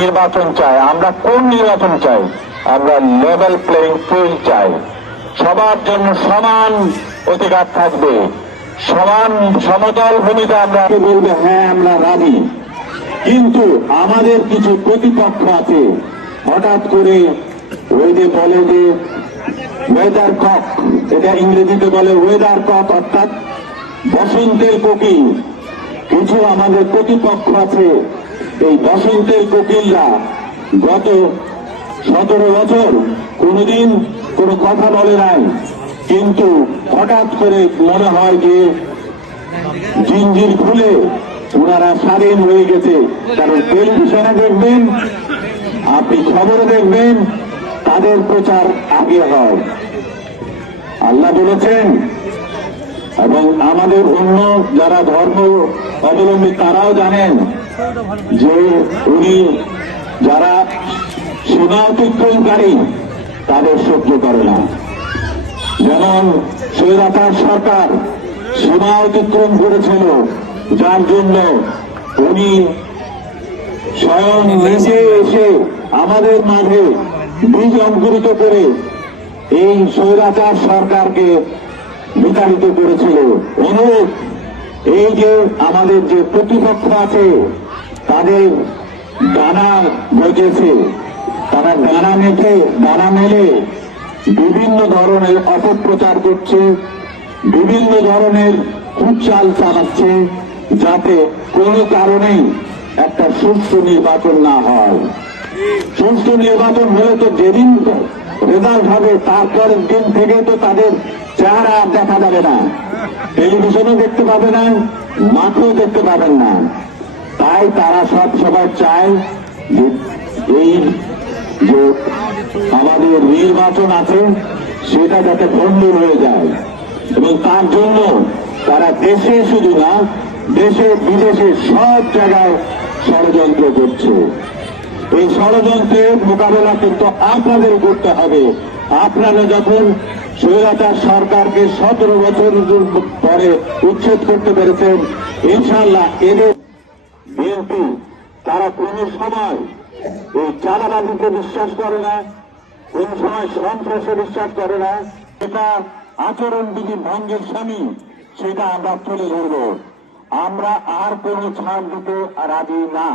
নির্বাচন চাই। আমরা কোন নির্বাচন চাই? আমরা লেভেল প্লেইং ফিল্ড চাই। সবার জন্য সমান অধিকার থাকবে, সমান সমতল ভূমিতে আমরা বলবে হ্যাঁ আমরা রাজি। কিন্তু আমাদের কিছু প্রতিপক্ষ আছে, হঠাৎ করে ওই যে বলে যে ওয়েদার কক, এটা ইংরেজিতে বলে ওয়েদার কক, অর্থাৎ বসন্তের কোকিল। কিছু আমাদের প্রতিপক্ষ আছে, এই বসন্তের কোকিলরা গত 17 বছর কোনদিন কোনো কথা বলে নাই, কিন্তু হঠাৎ করে মনে হয় যে জিঞ্জির খুলে ওনারা স্বাধীন হয়ে গেছে। কারণ টেলিভিশনে দেখবেন, আপনি খবরে দেখবেন, তাদের প্রচার আগে হয়। আল্লাহ বলেছেন, এবং আমাদের অন্য যারা ধর্ম অবলম্বী তারাও জানেন যে উনি যারা সীমা অতিক্রমকারী তাদের সহ্য করে না। যেমন স্বৈরাচার সরকার সীমা অতিক্রম করেছিল, যার জন্য উনি স্বয়ং নিজে এসে আমাদের মাঝে বীজ অঙ্কুরিত করে এই স্বৈরাচার সরকারকে বিতাড়িত করেছিল। অনুরূপ এই যে আমাদের যে প্রতিপক্ষ আছে তাদের ডানা গজেছে, তারা ডানা মেলে বিভিন্ন ধরনের অপপ্রচার করছে, বিভিন্ন ধরনের কুচাল চালাচ্ছে, যাতে কোনো কারণেই একটা সুষ্ঠু নির্বাচন না হয়। সুষ্ঠু নির্বাচন হলে তো যেদিন রেজাল্ট হবে তারপরের দিন থেকে তো তাদের চেহারা আর দেখা যাবে না, টেলিভিশনও দেখতে পাবে না, মাঠেও দেখতে পাবেন না। তাই তারা সবাই চায় যে এই যে আমাদের নির্বাচন আছে সেটা যাতে ভণ্ডুল হয়ে যায়, এবং তার জন্য তারা দেশে শুধু না, দেশে বিদেশে সব জায়গায় ষড়যন্ত্র করছে। এই ষড়যন্ত্রের মোকাবেলা কিন্তু আপনাদের করতে হবে। আপনারা যখন স্বৈরাচার সরকারকে 17 বছর পরে উচ্ছেদ করতে পেরেছেন, ইনশাআল্লাহ এদের বিএনপি তারা কোন সময় এই চাঁদাবাজিকে বিশ্বাস করে না, কোন সময় সন্ত্রাসে বিশ্বাস করে না। এটা আচরণবিধি ভঙ্গের স্বামী, সেটা আমরা তুলে ধরব। আমরা আর কোন ছাড় দিতে রাজি না।